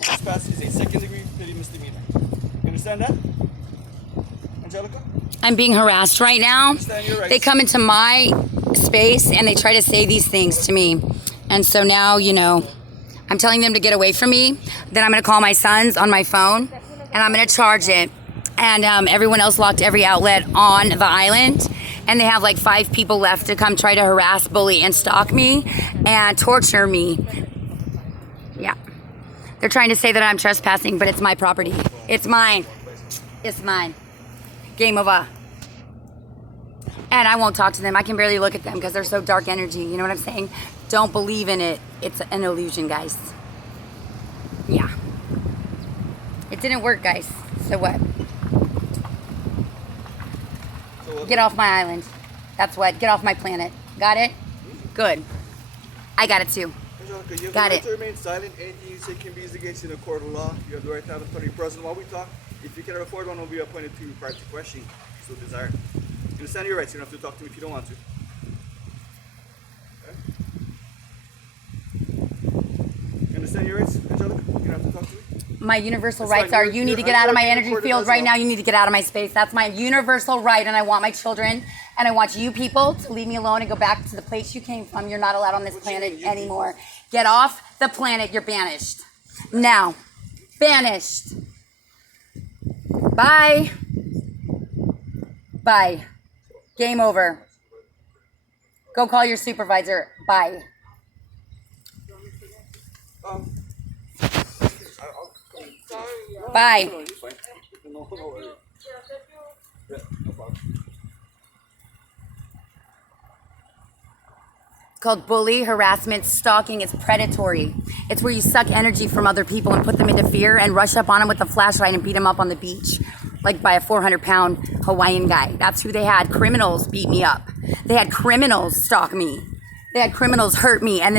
Trespass is a second-degree petty misdemeanor. You understand that, Angelica? I'm being harassed right now. Understand your rights. They come into my space and they try to say these things to me. And so now, you know, I'm telling them to get away from me. Then I'm going to call my sons on my phone and I'm going to charge it. And everyone else locked every outlet on the island. And they have like 5 people left to come try to harass, bully, and stalk me and torture me. Yeah. They're trying to say that I'm trespassing, but it's my property. It's mine. It's mine. Game over. And I won't talk to them. I can barely look at them because they're so dark energy. You know what I'm saying? Don't believe in it. It's an illusion, guys. Yeah. It didn't work, guys. So what? Get off my island. That's what. Get off my planet. Got it? Good. I got it too. Angelica, you have Got the right it. to remain silent. Anything you say can be used against you in a court of law. You have the right to have an attorney present while we talk. If you cannot afford one, will be appointed to you prior to questioning. So desire. You understand your rights. You don't have to talk to me if you don't want to. Okay? You understand your rights, Angelica? You don't have to talk to me. My universal That's rights fine. are You're- you need to you're- get out of my you're energy recorded field as right well. now. You need to get out of my space. That's my universal right. And I want my children and I want you people to leave me alone and go back to the place you came from. You're not allowed on this planet anymore. Get off the planet. You're banished. Now. Banished. Bye. Bye. Game over. Go call your supervisor. Bye. Bye. It's called bully, harassment, stalking. It's predatory. It's where you suck energy from other people and put them into fear and rush up on them with a flashlight and beat them up on the beach, like by a 400-pound Hawaiian guy. That's who they had. Criminals beat me up. They had criminals stalk me. They had criminals hurt me, and then